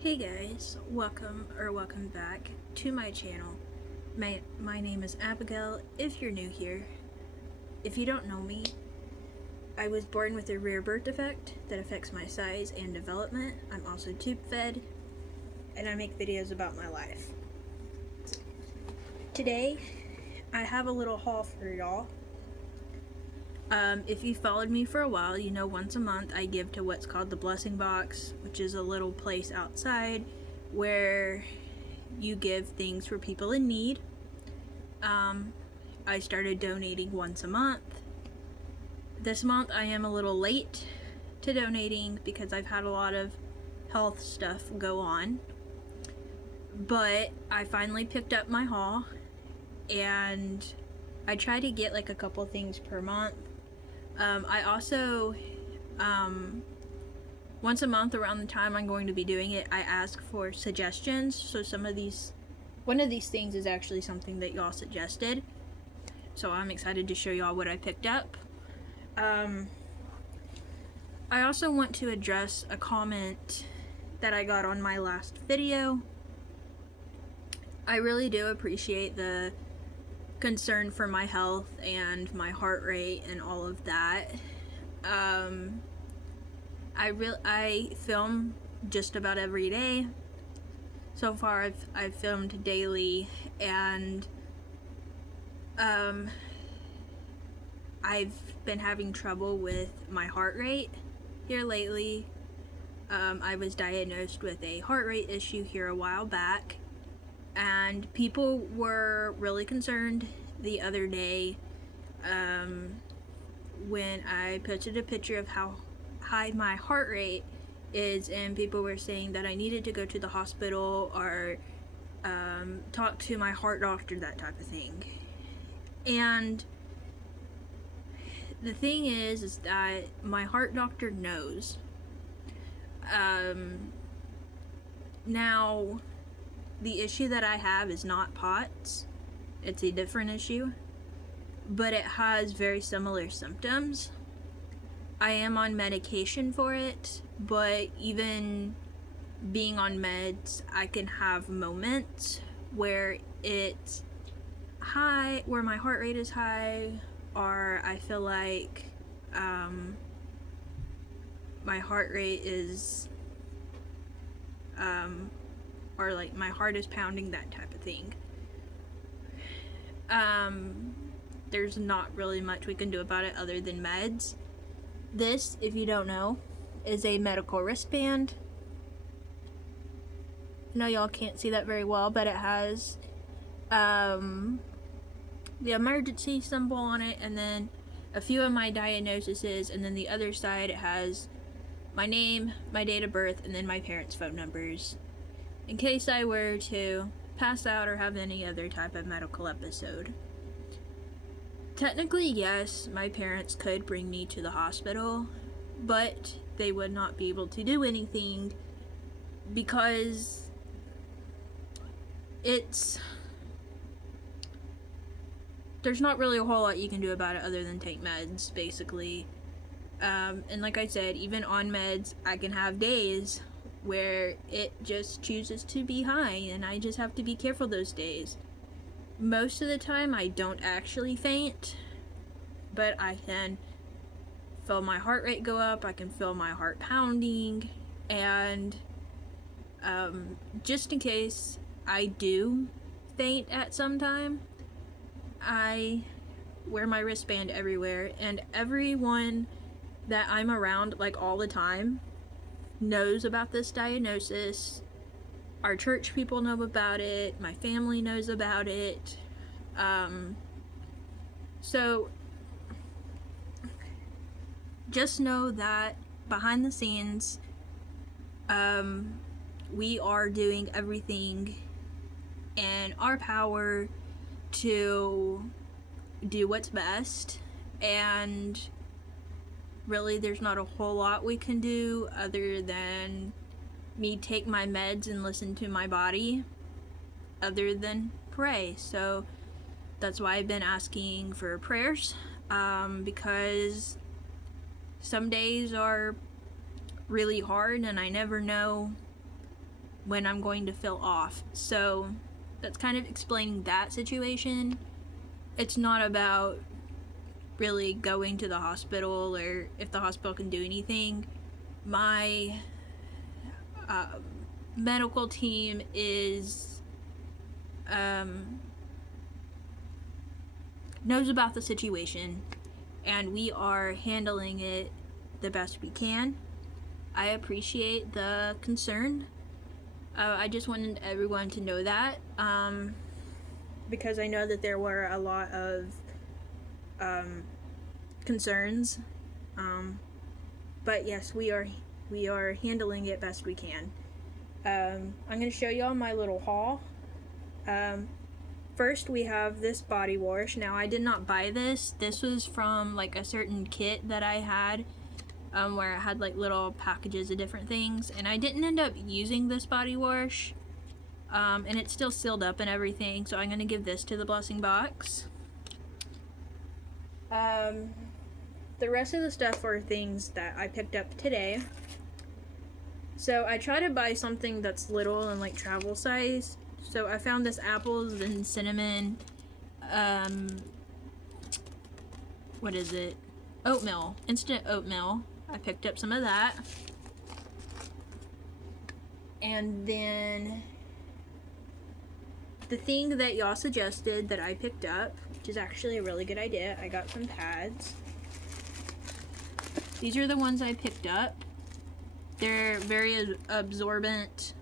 Hey guys, welcome back to my channel. My name is Abigail if you're new here. If you don't know me, I was born with a rare birth defect that affects my size and development. I'm also tube fed and I make videos about my life. Today, I have a little haul for y'all. If you followed me for a while, you know once a month I give to what's called the Blessing Box, which is a little place outside where you give things for people in need. I started donating once a month. This month I am a little late to donating because I've had a lot of health stuff go on. But I finally picked up my haul and I try to get like a couple things per month. I also, once a month around the time I'm going to be doing it, I ask for suggestions. So one of these things is actually something that y'all suggested. So I'm excited to show y'all what I picked up. I also want to address a comment that I got on my last video. I really do appreciate the concern for my health and my heart rate and all of that. I film just about every day. So far I've filmed daily, and I've been having trouble with my heart rate here lately. I was diagnosed with a heart rate issue here a while back, and people were really concerned the other day when I posted a picture of how high my heart rate is, and people were saying that I needed to go to the hospital or talk to my heart doctor, that type of thing. And the thing is that my heart doctor knows. Now, the issue that I have is not POTS. It's a different issue, but it has very similar symptoms. I am on medication for it, but even being on meds, I can have moments where it's high, where my heart rate is high, or I feel like my heart rate is or like my heart is pounding, that type of thing. There's not really much we can do about it other than meds. This, if you don't know, is a medical wristband. I know y'all can't see that very well, but it has the emergency symbol on it, and then a few of my diagnoses, and then the other side it has my name, my date of birth, and then my parents' phone numbers, in case I were to pass out or have any other type of medical episode. Technically, yes, my parents could bring me to the hospital, but they would not be able to do anything because there's not really a whole lot you can do about it other than take meds, basically. And like I said, even on meds, I can have days where it just chooses to be high, and I just have to be careful those days. Most of the time, I don't actually faint, but I can feel my heart rate go up, I can feel my heart pounding, and just in case I do faint at some time, I wear my wristband everywhere, and everyone that I'm around, like all the time, knows about this diagnosis. Our church people know about it, my family knows about it. So just know that behind the scenes, we are doing everything in our power to do what's best, and really there's not a whole lot we can do other than me take my meds and listen to my body, other than pray. So that's why I've been asking for prayers, because some days are really hard and I never know when I'm going to fill off. So that's kind of explaining that situation. It's not about really going to the hospital or if the hospital can do anything. My medical team is knows about the situation, and we are handling it the best we can. I appreciate the concern. I just wanted everyone to know that, because I know that there were a lot of concerns. But yes, we are handling it best we can. I'm going to show y'all my little haul. First, we have this body wash. Now, I did not buy this. This was from like a certain kit that I had, where it had like little packages of different things, and I didn't end up using this body wash, and it's still sealed up and everything, so I'm going to give this to the blessing box. The rest of the stuff are things that I picked up today. So I try to buy something that's little and like travel size. So I found this apples and cinnamon, what is it? Oatmeal, instant oatmeal. I picked up some of that. And then the thing that y'all suggested that I picked up, which is actually a really good idea, I got some pads. These are the ones I picked up. They're very absorbent.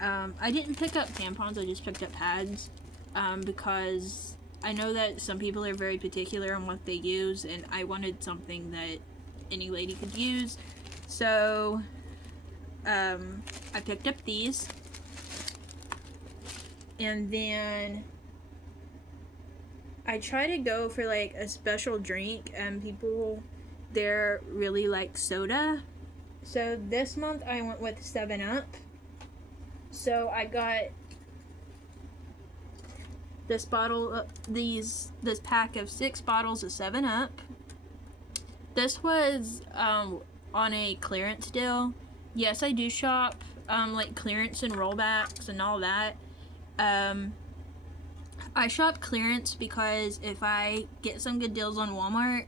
I didn't pick up tampons, I just picked up pads, because I know that some people are very particular on what they use, and I wanted something that any lady could use. So, I picked up these. And then I try to go for like a special drink, and people there really like soda. So this month I went with 7-Up. So I got this bottle, this pack of 6 bottles of 7-Up. This was on a clearance deal. Yes, I do shop like clearance and rollbacks and all that. I shop clearance because if I get some good deals on Walmart,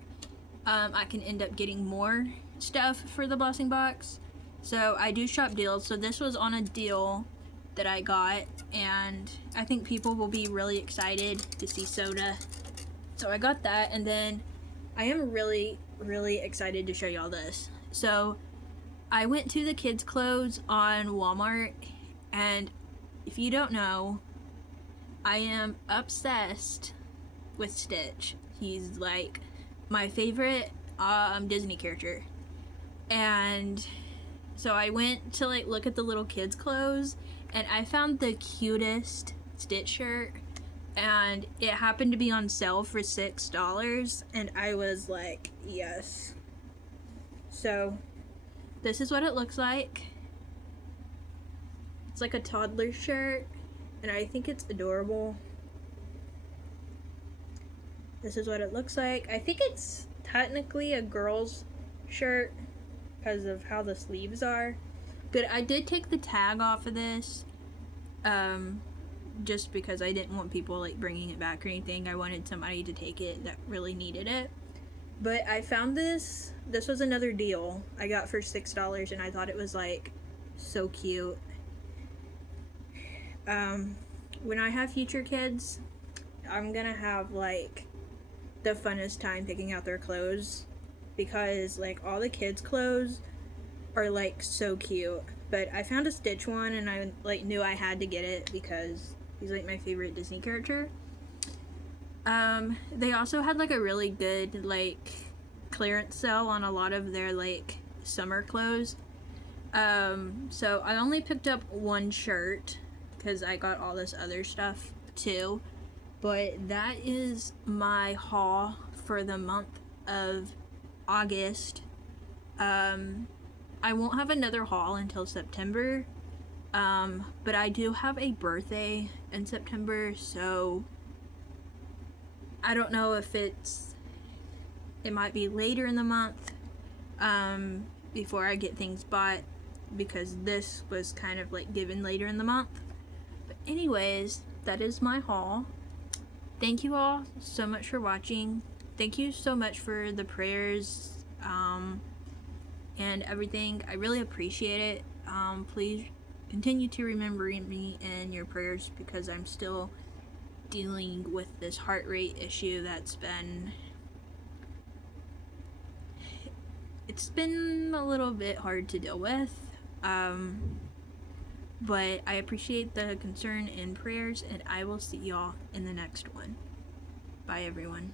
I can end up getting more stuff for the blessing box. So I do shop deals. So this was on a deal that I got, and I think people will be really excited to see soda. So I got that, and then I am really, really excited to show y'all this. So I went to the kids' clothes on Walmart, and if you don't know, I am obsessed with Stitch. He's like my favorite Disney character. And so I went to like look at the little kids' clothes, and I found the cutest Stitch shirt, and it happened to be on sale for $6, and I was like, yes. So this is what it looks like. It's like a toddler shirt, and I think it's adorable. This is what it looks like. I think it's technically a girl's shirt because of how the sleeves are. But I did take the tag off of this, just because I didn't want people like bringing it back or anything. I wanted somebody to take it that really needed it. But I found this. This was another deal I got for $6, and I thought it was like so cute. When I have future kids, I'm gonna have like the funnest time picking out their clothes, because like all the kids' clothes are like so cute. But I found a Stitch one, and I like knew I had to get it because he's like my favorite Disney character. They also had like a really good like clearance sale on a lot of their like summer clothes. So I only picked up one shirt because I got all this other stuff too. But that is my haul for the month of August. I won't have another haul until September. But I do have a birthday in September, so I don't know if it might be later in the month, before I get things bought. because this was kind of like given later in the month. But anyways, that is my haul. Thank you all so much for watching. Thank you so much for the prayers and everything. I really appreciate it. Please continue to remember me in your prayers, because I'm still dealing with this heart rate issue that's been a little bit hard to deal with. But I appreciate the concern and prayers, and I will see y'all in the next one. Bye, everyone.